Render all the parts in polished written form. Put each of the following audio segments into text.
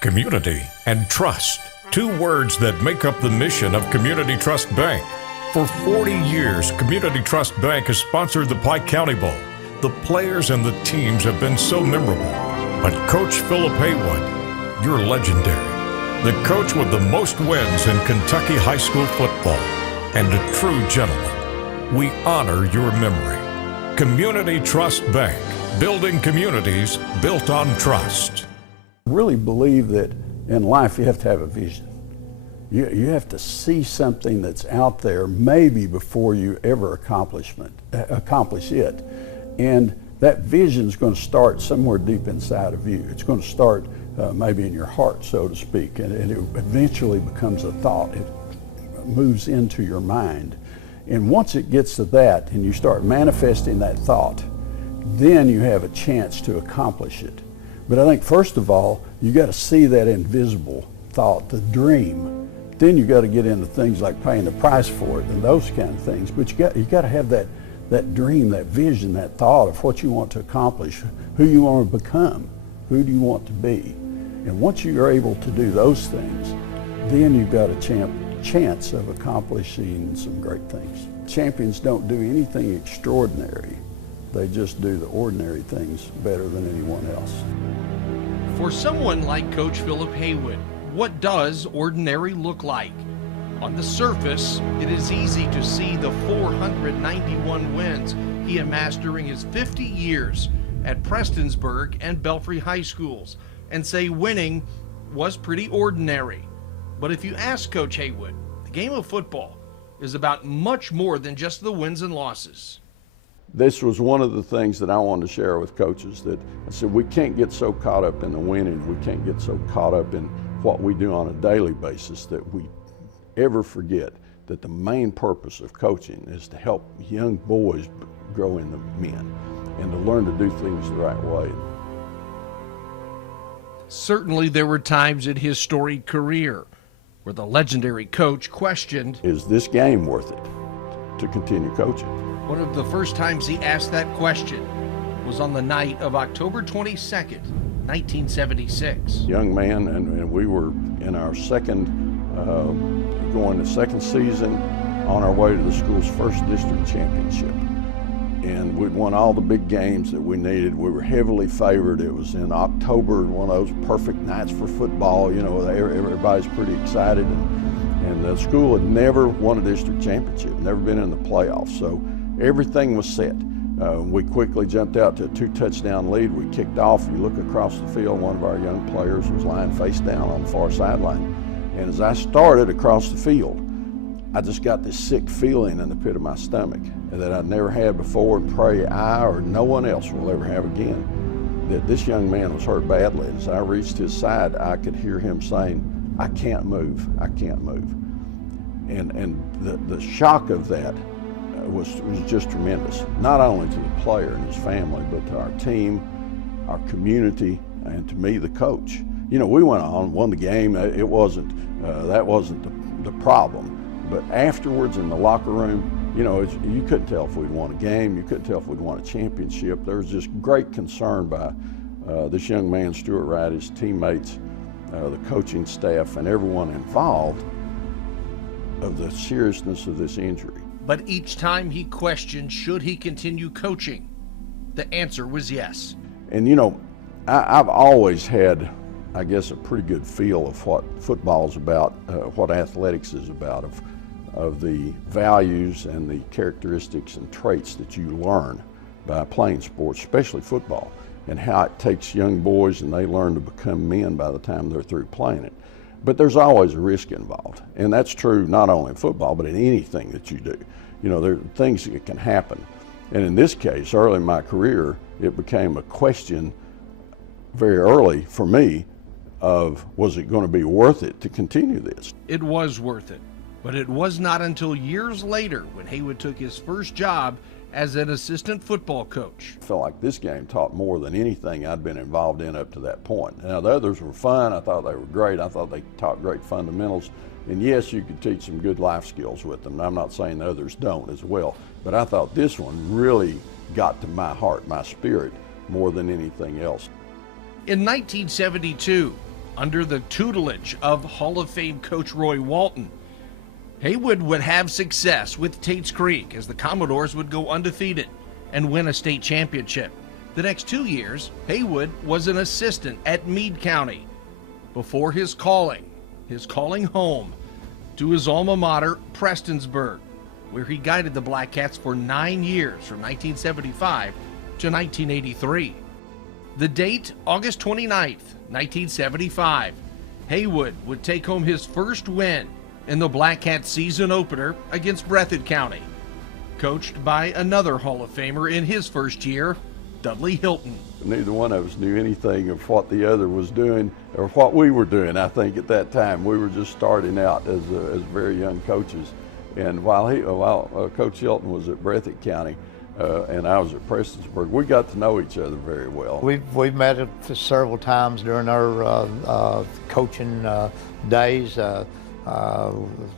Community and trust, two words that make up the mission of Community Trust Bank. For 40 years, Community Trust Bank has sponsored the Pike County Bowl. The players and the teams have been so memorable. But Coach Philip Haywood, you're legendary. The coach with the most wins in Kentucky high school football, and a true gentleman. We honor your memory. Community Trust Bank, building communities built on trust. I really believe that in life you have to have a vision. You have to see something that's out there maybe before you ever accomplish it. And that vision is going to start somewhere deep inside of you. It's going to start maybe in your heart, so to speak, and it eventually becomes a thought. It moves into your mind. And once it gets to that and you start manifesting that thought, then you have a chance to accomplish it. But I think first of all, you got to see that invisible thought, the dream. Then you got to get into things like paying the price for it and those kind of things. But you got to have that dream, that vision, that thought of what you want to accomplish, who you want to become, who do you want to be. And once you're able to do those things, then you've got a chance of accomplishing some great things. Champions don't do anything extraordinary. They just do the ordinary things better than anyone else. For someone like Coach Philip Haywood, what does ordinary look like? On the surface, it is easy to see the 491 wins he amassed during his 50 years at Prestonsburg and Belfry High Schools and say winning was pretty ordinary. But if you ask Coach Haywood, the game of football is about much more than just the wins and losses. This was one of the things that I wanted to share with coaches, that I said we can't get so caught up in the winning, we can't get so caught up in what we do on a daily basis that we ever forget that the main purpose of coaching is to help young boys grow into men and to learn to do things the right way. Certainly there were times in his storied career where the legendary coach questioned, is this game worth it to continue coaching? One of the first times he asked that question was on the night of October 22nd, 1976. Young man, and we were in our going to second season on our way to the school's first district championship. And we'd won all the big games that we needed. We were heavily favored. It was in October, one of those perfect nights for football. You know, everybody's pretty excited. And the school had never won a district championship, never been in the playoffs. So everything was set. We quickly jumped out to a 2-touchdown lead. We kicked off. You look across the field, one of our young players was lying face down on the far sideline. And as I started across the field, I just got this sick feeling in the pit of my stomach that I'd never had before, and pray I or no one else will ever have again, that this young man was hurt badly. And as I reached his side, I could hear him saying, I can't move, I can't move. And the shock of that was just tremendous, not only to the player and his family, but to our team, our community, and to me, the coach. You know, we went on, won the game. That wasn't the problem. But afterwards in the locker room, you know, you couldn't tell if we'd won a game. You couldn't tell if we'd won a championship. There was just great concern by this young man, Stuart Wright, his teammates, the coaching staff, and everyone involved of the seriousness of this injury. But each time he questioned should he continue coaching, the answer was yes. And you know, I've always had, I guess, a pretty good feel of what football is about, what athletics is about, of the values and the characteristics and traits that you learn by playing sports, especially football, and how it takes young boys and they learn to become men by the time they're through playing it. But there's always a risk involved, and that's true not only in football, but in anything that you do. You know, there are things that can happen. And in this case, early in my career, it became a question very early for me of, was it going to be worth it to continue this? It was worth it, but it was not until years later when Haywood took his first job as an assistant football coach. I felt like this game taught more than anything I'd been involved in up to that point. Now, the others were fun. I thought they were great. I thought they taught great fundamentals. And yes, you could teach some good life skills with them. I'm not saying the others don't as well, but I thought this one really got to my heart, my spirit, more than anything else. In 1972, under the tutelage of Hall of Fame coach Roy Walton. Haywood would have success with Tate's Creek as the Commodores would go undefeated and win a state championship. The next 2 years, Haywood was an assistant at Meade County before his calling home to his alma mater, Prestonsburg, where he guided the Black Cats for 9 years from 1975 to 1983. The date, August 29th, 1975. Haywood would take home his first win in the Black Cats season opener against Breathitt County, coached by another Hall of Famer in his first year, Dudley Hilton. Neither one of us knew anything of what the other was doing or what we were doing. I think at that time we were just starting out as very young coaches. And while Coach Hilton was at Breathitt County and I was at Prestonsburg, we got to know each other very well. We've met several times during our coaching days. I've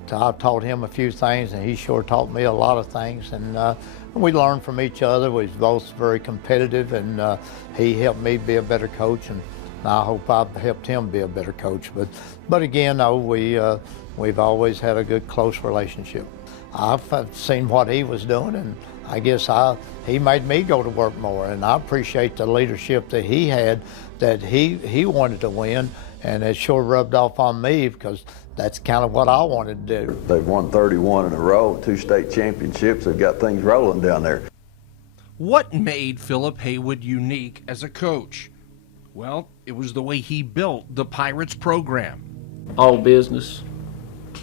taught him a few things, and he sure taught me a lot of things. And we learned from each other. We was both very competitive, and he helped me be a better coach, and I hope I've helped him be a better coach. But again, no, we've always had a good, close relationship. I've seen what he was doing, and I guess he made me go to work more, and I appreciate the leadership that he had, that he wanted to win, and it sure rubbed off on me because that's kind of what I wanted to do. They've won 31 in a row, 2 state championships. They've got things rolling down there. What made Philip Haywood unique as a coach? Well, it was the way he built the Pirates program. All business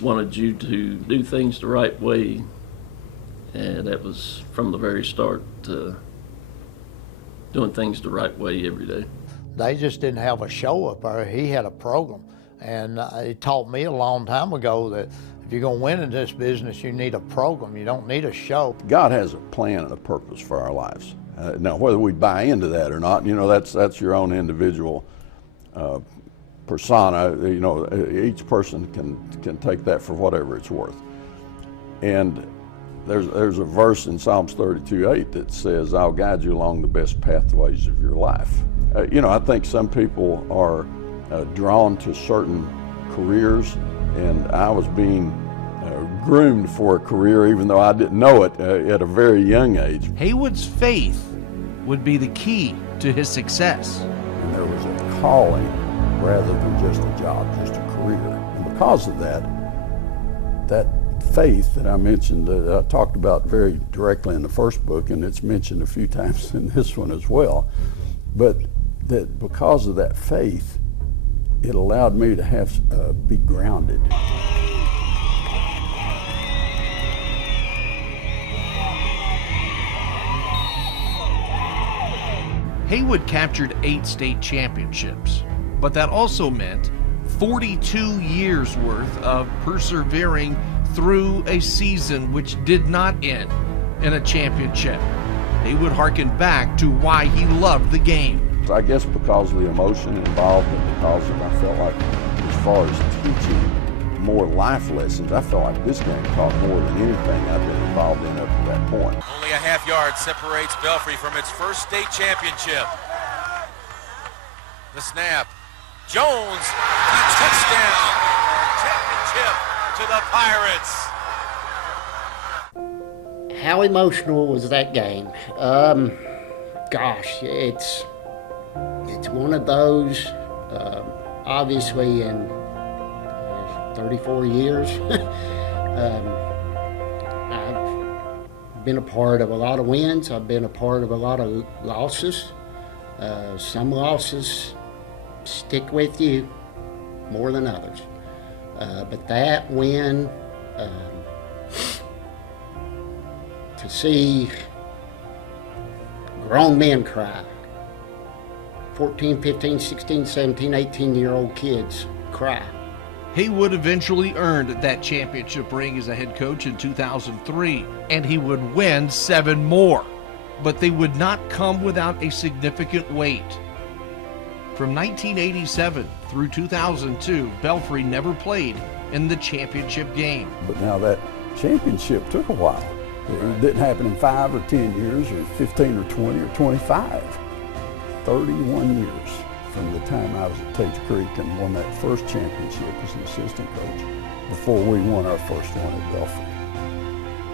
wanted you to do things the right way, and that was from the very start, doing things the right way every day. They just didn't have a show up there. He had a program. And he taught me a long time ago that if you're going to win in this business, you need a program. You don't need a show. God has a plan and a purpose for our lives. Now, whether we buy into that or not, that's your own individual persona. Each person can take that for whatever it's worth. And there's a verse in Psalms 32:8 that says, "I'll guide you along the best pathways of your life." I think some people are drawn to certain careers, and I was being groomed for a career even though I didn't know it at a very young age. Haywood's faith would be the key to his success. And there was a calling rather than just a job, just a career. And because of that faith that I mentioned, that I talked about very directly in the first book, and it's mentioned a few times in this one as well, but that because of that faith, it allowed me to be grounded. Haywood captured 8 state championships, but that also meant 42 years worth of persevering through a season which did not end in a championship. Haywood harkened back to why he loved the game. I guess because of the emotion involved, and because I felt like as far as teaching more life lessons, I felt like this game taught more than anything I've been involved in up to that point. Only a half yard separates Belfry from its first state championship. The snap. Jones, touchdown. Championship to the Pirates. How emotional was that game? Gosh, it's one of those, obviously in 34 years, I've been a part of a lot of wins. I've been a part of a lot of losses. Some losses stick with you more than others. But that win, to see grown men cry, 14, 15, 16, 17, 18-year-old kids cry. Haywood eventually earned that championship ring as a head coach in 2003, and he would win 7 more. But they would not come without a significant wait. From 1987 through 2002, Belfry never played in the championship game. But now that championship took a while. It didn't happen in 5 or 10 years or 15 or 20 or 25. 31 years from the time I was at Tate Creek and won that first championship as an assistant coach before we won our first one at Belfry.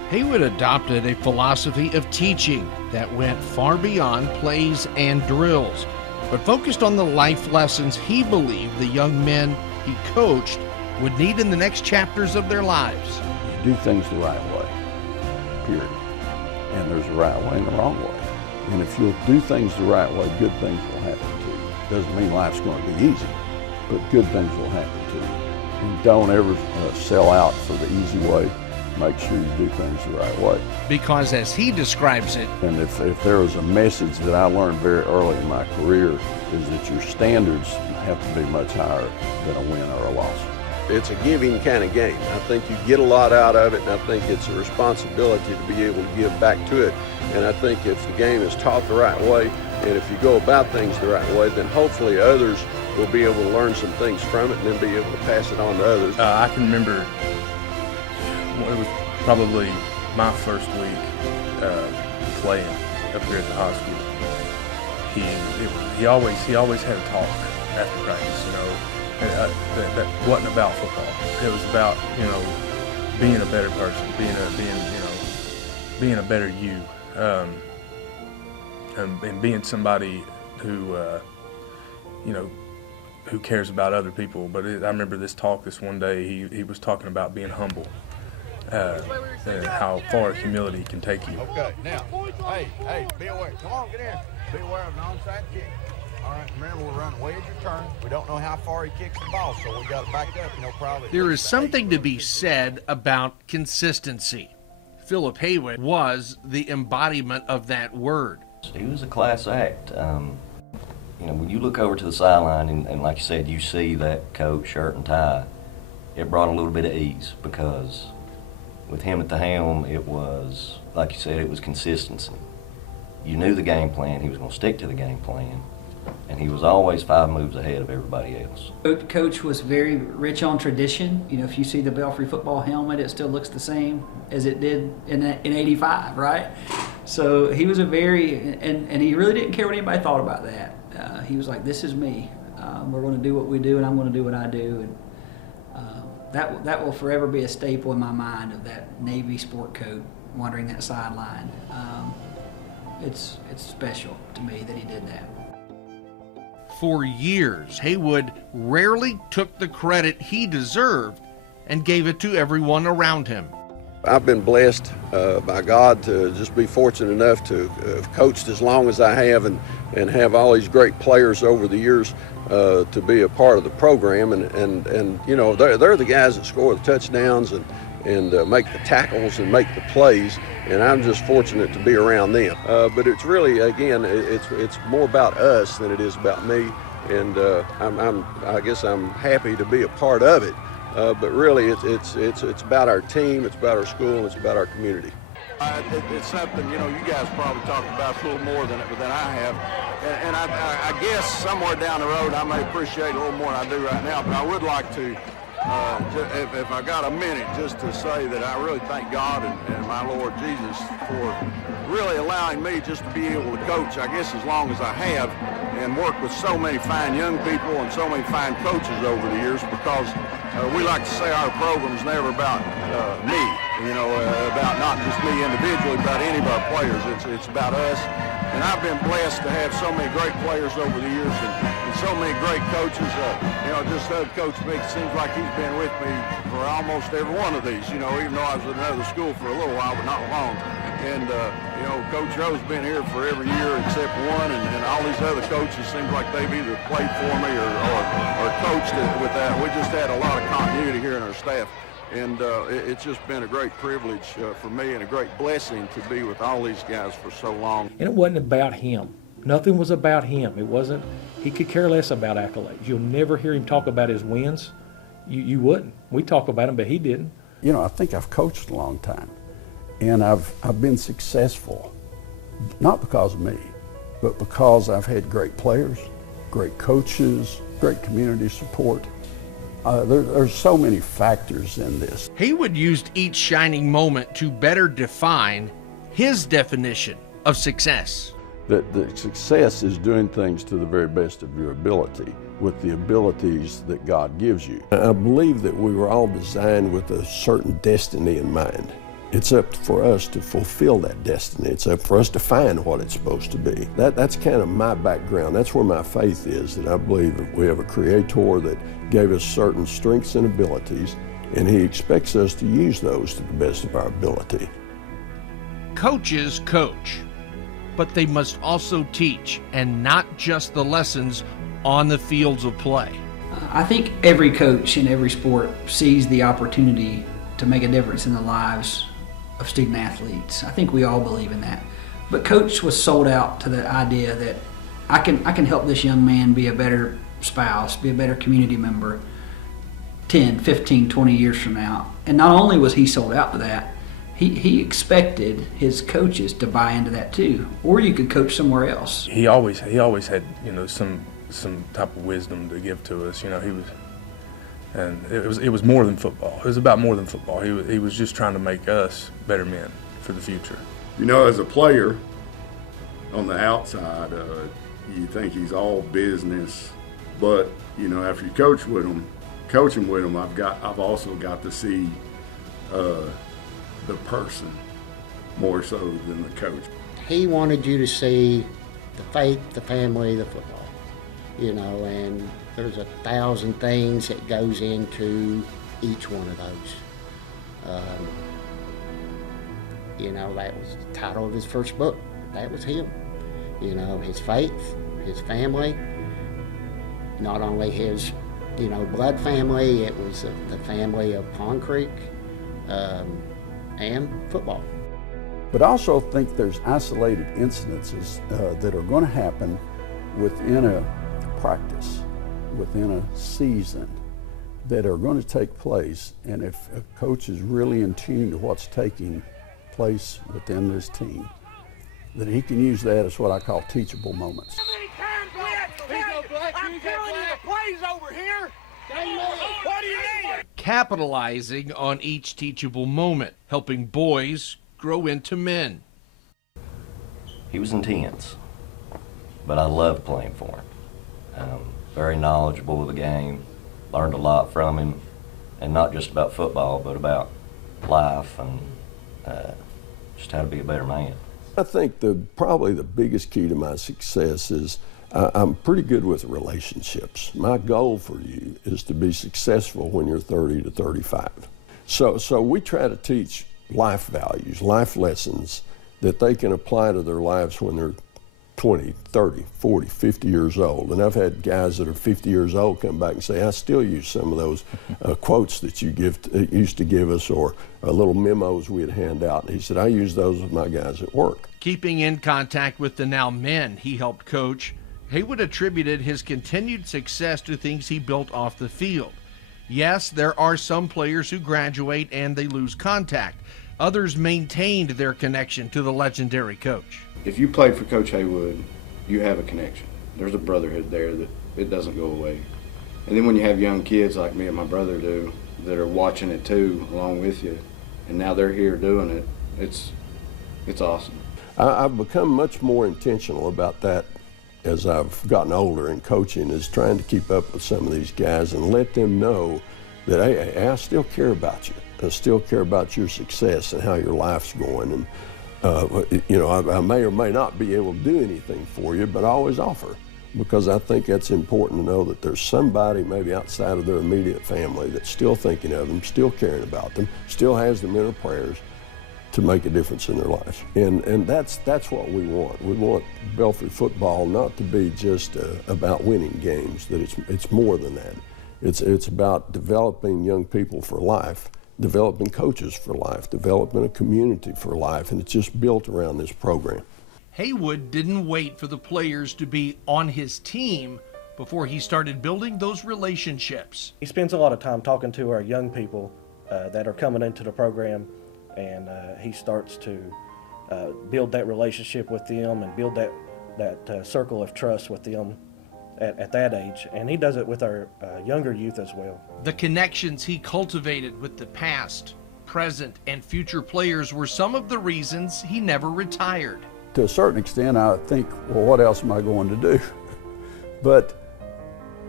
Haywood adopted a philosophy of teaching that went far beyond plays and drills, but focused on the life lessons he believed the young men he coached would need in the next chapters of their lives. You do things the right way, period. And there's a right way and a wrong way. And if you'll do things the right way, good things will happen to you. Doesn't mean life's going to be easy, but good things will happen to you. And don't ever sell out for the easy way. Make sure you do things the right way. Because as he describes it, and if there was a message that I learned very early in my career, is that your standards have to be much higher than a win or a loss. It's a giving kind of game. I think you get a lot out of it, and I think it's a responsibility to be able to give back to it. And I think if the game is taught the right way, and if you go about things the right way, then hopefully others will be able to learn some things from it and then be able to pass it on to others. I can remember it was probably my first week playing up here at the high school. He always had a talk after practice, you know. And that wasn't about football. It was about, you know, being a better person, being a better you, and being somebody who, you know, who cares about other people. But I remember this talk this one day. He was talking about being humble. And how far humility can take you. Okay, now, hey, be aware. Come on, get in. Be aware of an onside kick. All right, remember we're running way at your turn. We don't know how far he kicks the ball, so we got to back up. You know, probably. There is something to be said about consistency. Philip Haywood was the embodiment of that word. He was a class act. You know, when you look over to the sideline and like you said, you see that coat, shirt, and tie, it brought a little bit of ease because with him at the helm, it was, like you said, it was consistency. You knew the game plan. He was going to stick to the game plan. And he was always 5 moves ahead of everybody else. Coach was very rich on tradition. You know, if you see the Belfry football helmet, it still looks the same as it did in '85, right? So he was a very, and he really didn't care what anybody thought about that. He was like, this is me. We're going to do what we do, and I'm going to do what I do. And that will forever be a staple in my mind of that Navy sport coat wandering that sideline. It's special to me that he did that. For years, Haywood rarely took the credit he deserved and gave it to everyone around him. I've been blessed by God to just be fortunate enough to have coached as long as I have and have all these great players over the years to be a part of the program. And you know, they're the guys that score the touchdowns and make the tackles and make the plays, and I'm just fortunate to be around them. But it's really, again, it's more about us than it is about me, and I guess I'm happy to be a part of it. But really, it's about our team, it's about our school, and it's about our community. It's something, you know, you guys probably talked about a little more than I have, and I guess somewhere down the road I may appreciate a little more than I do right now, but I would like to. If I got a minute, just to say that I really thank God and my Lord Jesus for really allowing me just to be able to coach, I guess, as long as I have, and work with so many fine young people and so many fine coaches over the years, because we like to say our program's never about me, you know, about not just me individually, about any of our players. It's about us. And I've been blessed to have so many great players over the years and so many great coaches. You know, just Coach Vic seems like he's been with me for almost every one of these, you know, even though I was at another school for a little while, but not long. And, you know, Coach Rowe's been here for every year except one, and all these other coaches seem like they've either played for me or coached it with that. We just had a lot of continuity here in our staff. And it's just been a great privilege for me and a great blessing to be with all these guys for so long. And it wasn't about him. Nothing was about him. It wasn't, he could care less about accolades. You'll never hear him talk about his wins. You wouldn't. We talk about him, but he didn't. You know, I think I've coached a long time, and I've been successful, not because of me, but because I've had great players, great coaches, great community support. There's so many factors in this. Haywood used each shining moment to better define his definition of success. that the success is doing things to the very best of your ability, with the abilities that God gives you. I believe that we were all designed with a certain destiny in mind. It's up for us to fulfill that destiny. It's up for us to find what it's supposed to be. That's kind of my background. That's where my faith is, that I believe that we have a Creator that gave us certain strengths and abilities, and He expects us to use those to the best of our ability. Coaches coach, but they must also teach, and not just the lessons on the fields of play. I think every coach in every sport sees the opportunity to make a difference in the lives of student athletes. I think we all believe in that. But Coach was sold out to the idea that I can help this young man be a better spouse, be a better community member 10, 15, 20 years from now. And not only was he sold out to that, he expected his coaches to buy into that too. Or you could coach somewhere else. He always had, some type of wisdom to give to us. He was, and it was more than football. It was about more than football. He was just trying to make us better men for the future. As a player on the outside, you think he's all business, but after you coaching with him, I've also got to see the person more so than the coach. He wanted you to see the faith, the family, the football. And there's 1,000 things that goes into each one of those. That was the title of his first book. That was him. His faith, his family, not only his, blood family, it was the family of Pond Creek, and football. But I also think there's isolated incidences that are going to happen within a practice, within a season, that are going to take place. And if a coach is really in tune to what's taking place within this team, that he can use that as what I call teachable moments. How many times I'm telling you the play's over here. What do you need? Capitalizing on each teachable moment, helping boys grow into men. He was intense, but I loved playing for him. Very knowledgeable of the game, learned a lot from him, and not just about football, but about life and just how to be a better man. I think probably the biggest key to my success is I'm pretty good with relationships. My goal for you is to be successful when you're 30 to 35. So we try to teach life values, life lessons that they can apply to their lives when they're 20, 30, 40, 50 years old. And I've had guys that are 50 years old come back and say, I still use some of those quotes that you used to give us, or little memos we'd hand out. And he said, I use those with my guys at work. Keeping in contact with the now men he helped coach, Haywood attributed his continued success to things he built off the field. Yes, there are some players who graduate and they lose contact. Others maintained their connection to the legendary coach. If you played for Coach Haywood, you have a connection. There's a brotherhood there that it doesn't go away. And then when you have young kids like me and my brother do that are watching it too along with you, and now they're here doing it, it's awesome. I've become much more intentional about that as I've gotten older in coaching, is trying to keep up with some of these guys and let them know that, hey, I still care about you. I still care about your success and how your life's going. And I may or may not be able to do anything for you, but I always offer, because I think that's important to know that there's somebody maybe outside of their immediate family that's still thinking of them, still caring about them, still has them in their prayers to make a difference in their lives. And that's what we want. We want Belfry football not to be just about winning games, that it's more than that. It's about developing young people for life, developing coaches for life, developing a community for life, and it's just built around this program. Haywood didn't wait for the players to be on his team before he started building those relationships. He spends a lot of time talking to our young people that are coming into the program, and he starts to build that relationship with them and build that circle of trust with them at that age. And he does it with our younger youth as well. The connections he cultivated with the past, present, and future players were some of the reasons he never retired. to a certain extent, I think, well, what else am I going to do? But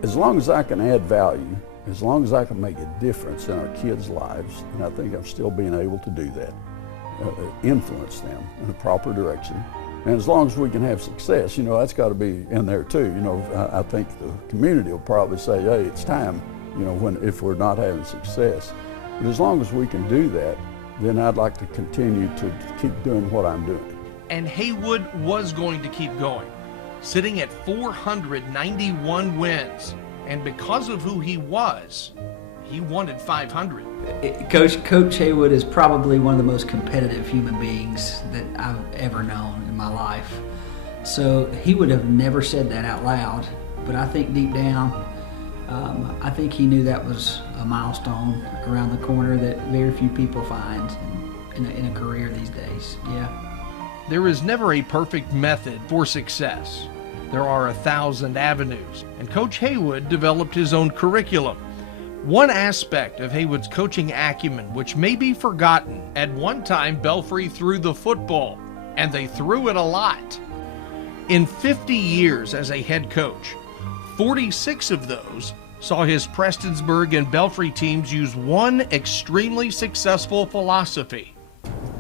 as long as I can add value, as long as I can make a difference in our kids' lives, and I think I'm still being able to do that, influence them in a proper direction. And as long as we can have success, that's got to be in there too. I think the community will probably say, hey, it's time, if we're not having success. But as long as we can do that, then I'd like to continue to keep doing what I'm doing. And Haywood was going to keep going, sitting at 491 wins. And because of who he was, he wanted 500. Coach Haywood is probably one of the most competitive human beings that I've ever known in my life. So he would have never said that out loud, but I think deep down, I think he knew that was a milestone around the corner that very few people find in a career these days. Yeah. There is never a perfect method for success. There are 1,000 avenues, and Coach Haywood developed his own curriculum. One aspect of Haywood's coaching acumen, which may be forgotten, at one time Belfry threw the football, and they threw it a lot. In 50 years as a head coach, 46 of those saw his Prestonsburg and Belfry teams use one extremely successful philosophy.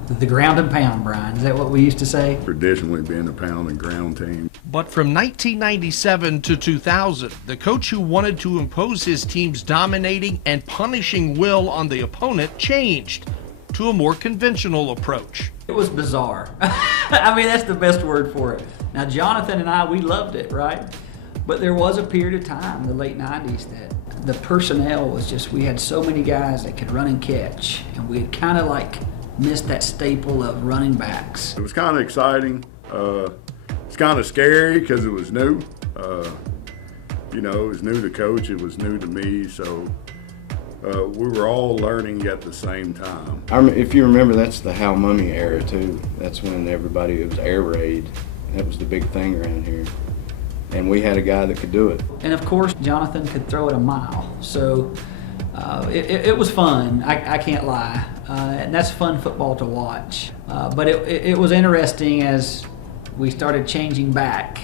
The ground and pound, Brian. Is that what we used to say? Traditionally being a pound and ground team. But from 1997 to 2000, the coach who wanted to impose his team's dominating and punishing will on the opponent changed to a more conventional approach. It was bizarre. I mean, that's the best word for it. Now, Jonathan and I, we loved it, right? But there was a period of time in the late 90s that the personnel was just, we had so many guys that could run and catch, and we had kind of like missed that staple of running backs. It was kind of exciting. It's kind of scary because it was new. It was new to coach, it was new to me, so we were all learning at the same time. If you remember, that's the Hal Mummy era too. That's when it was air raid. That was the big thing around here. And we had a guy that could do it. And of course, Jonathan could throw it a mile. So it was fun, I can't lie. And that's fun football to watch. But it was interesting as we started changing back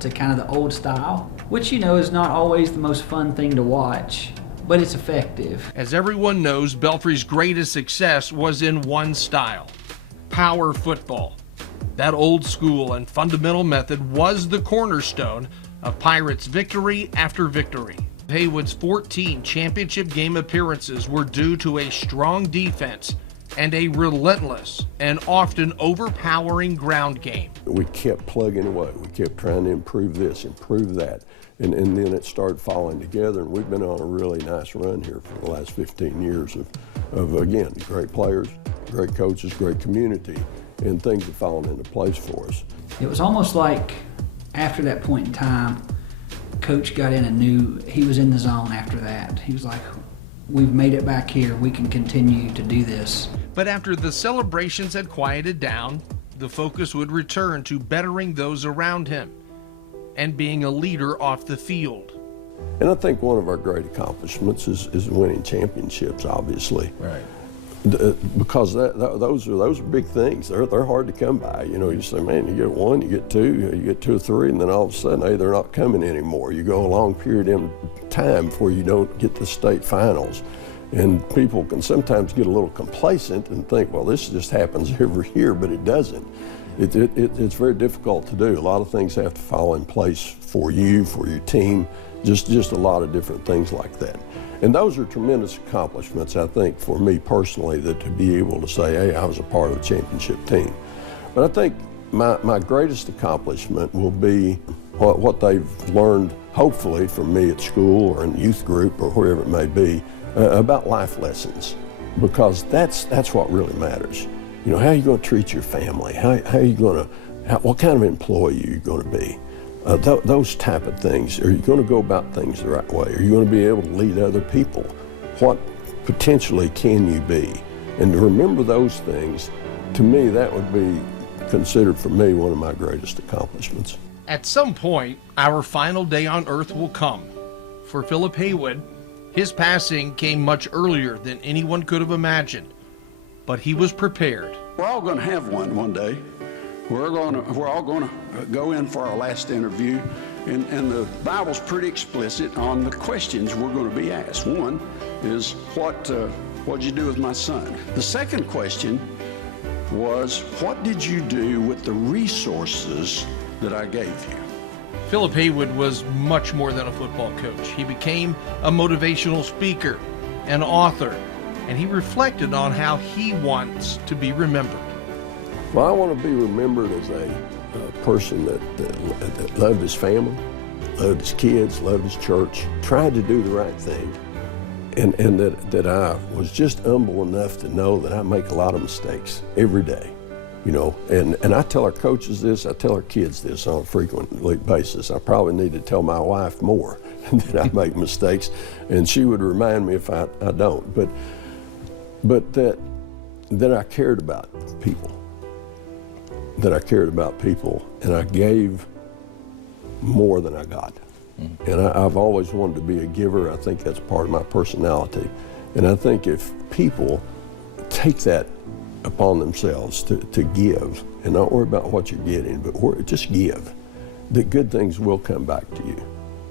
to kind of the old style, which, is not always the most fun thing to watch, but it's effective. As everyone knows, Belfry's greatest success was in one style, power football. That old school and fundamental method was the cornerstone of Pirates' victory after victory. Haywood's 14 championship game appearances were due to a strong defense and a relentless and often overpowering ground game. We kept plugging away. We kept trying to improve this, improve that, and then it started falling together, and we've been on a really nice run here for the last 15 years of again, great players, great coaches, great community, and things have fallen into place for us. It was almost like after that point in time, Coach got in and knew he was in the zone after that. He was like, we've made it back here. We can continue to do this. But after the celebrations had quieted down, the focus would return to bettering those around him and being a leader off the field. And I think one of our great accomplishments is winning championships, obviously. Right. Because those are big things. They're hard to come by. You say, man, you get one, you get two or three, and then all of a sudden, hey, they're not coming anymore. You go a long period in time before you don't get the state finals. And people can sometimes get a little complacent and think, well, this just happens every year, but it doesn't. It's very difficult to do. A lot of things have to fall in place for you, for your team, just a lot of different things like that. And those are tremendous accomplishments, I think, for me personally, that to be able to say, hey, I was a part of a championship team. But I think my greatest accomplishment will be what they've learned, hopefully, from me at school or in youth group or wherever it may be, about life lessons, because that's what really matters. How are you going to treat your family? How are you going to, what kind of employee are you going to be? Those type of things. Are you going to go about things the right way? Are you going to be able to lead other people? What potentially can you be? And to remember those things, to me, that would be considered for me one of my greatest accomplishments. At some point, our final day on earth will come. For Philip Haywood, his passing came much earlier than anyone could have imagined, but he was prepared. We're all going to have one day. We're all going to go in for our last interview, and the Bible's pretty explicit on the questions we're going to be asked. One is, what'd you do with my son? The second question was, what did you do with the resources that I gave you? Philip Haywood was much more than a football coach. He became a motivational speaker, an author, and he reflected on how he wants to be remembered. Well, I want to be remembered as a person that loved his family, loved his kids, loved his church, tried to do the right thing, and that I was just humble enough to know that I make a lot of mistakes every day, you know. And I tell our coaches this, I tell our kids this on a frequent basis. I probably need to tell my wife more that I make mistakes, and she would remind me if I don't. But that I cared about people. That I cared about people, and I gave more than I got. Mm-hmm. And I've always wanted to be a giver. I think that's part of my personality. And I think if people take that upon themselves to give and not worry about what you're getting, but just give, that good things will come back to you.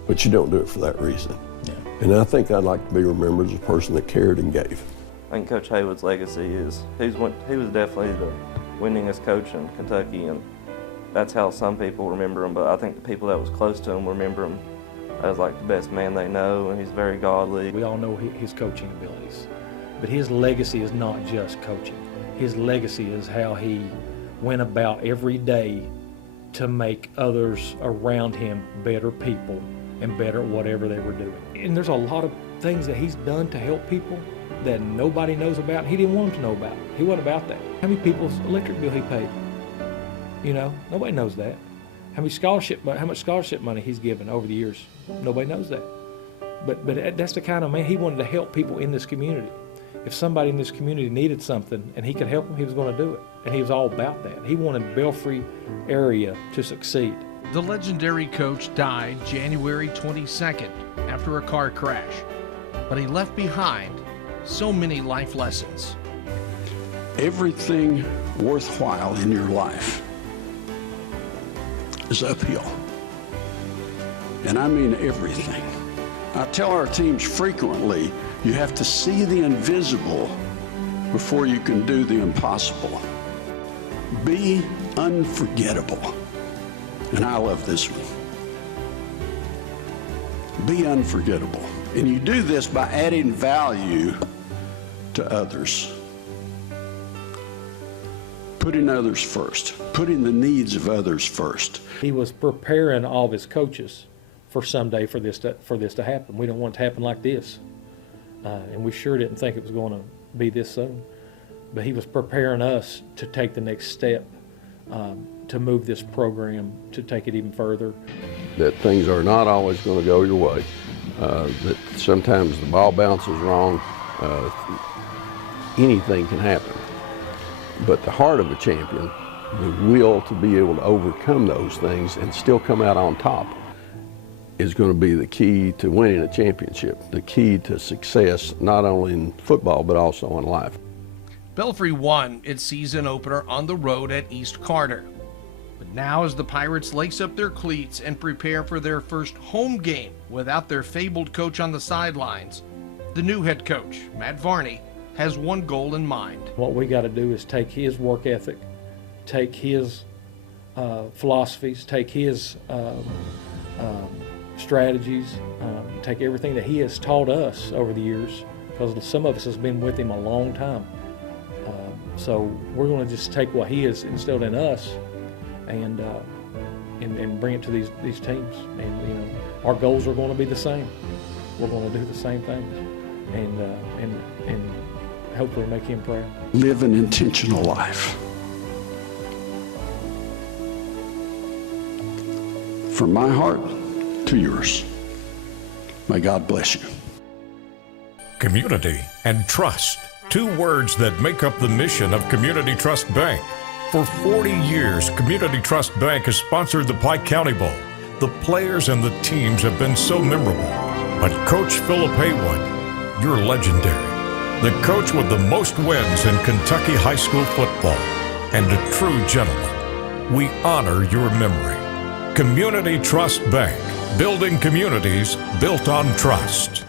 But you don't do it for that reason. Yeah. And I think I'd like to be remembered as a person that cared and gave. I think Coach Haywood's legacy is he was definitely the winningest coach in Kentucky, and that's how some people remember him. But I think the people that was close to him remember him as like the best man they know, and he's very godly. We all know his coaching abilities, but his legacy is not just coaching. His legacy is how he went about every day to make others around him better people and better at whatever they were doing. And there's a lot of things that he's done to help people that nobody knows about. He didn't want them to know about. He wasn't about that. How many people's electric bill he paid? You know, nobody knows that. How much scholarship money he's given over the years? Nobody knows that. But that's the kind of man. He wanted to help people in this community. If somebody in this community needed something and he could help them, he was going to do it. And he was all about that. He wanted Belfry area to succeed. The legendary coach died January 22nd after a car crash, but he left behind so many life lessons. Everything worthwhile in your life is uphill. And I mean everything. I tell our teams frequently, you have to see the invisible before you can do the impossible. Be unforgettable. And I love this one. Be unforgettable. And you do this by adding value to others. Putting others first, putting the needs of others first. He was preparing all of his coaches for someday for this to happen. We don't want it to happen like this. And we sure didn't think it was going to be this soon. But he was preparing us to take the next step, to move this program, to take it even further. That things are not always going to go your way. That sometimes the ball bounces wrong. Anything can happen. But the heart of a champion, the will to be able to overcome those things and still come out on top, is going to be the key to winning a championship, the key to success, not only in football, but also in life. Belfry won its season opener on the road at East Carter. But now as the Pirates lace up their cleats and prepare for their first home game without their fabled coach on the sidelines, the new head coach, Matt Varney, has one goal in mind. What we got to do is take his work ethic, take his philosophies, take his strategies, take everything that he has taught us over the years, because some of us has been with him a long time. So we're going to just take what he has instilled in us and bring it to these teams. And you know, our goals are going to be the same. We're going to do the same things, and hopefully make him proud. Live an intentional life. From my heart to yours. May God bless you. Community and trust, 2 words that make up the mission of Community Trust Bank. For 40 years, Community Trust Bank has sponsored the Pike County Bowl. The players and the teams have been so memorable. But Coach Philip Haywood, you're legendary. The coach with the most wins in Kentucky high school football, and a true gentleman. We honor your memory. Community Trust Bank, building communities built on trust.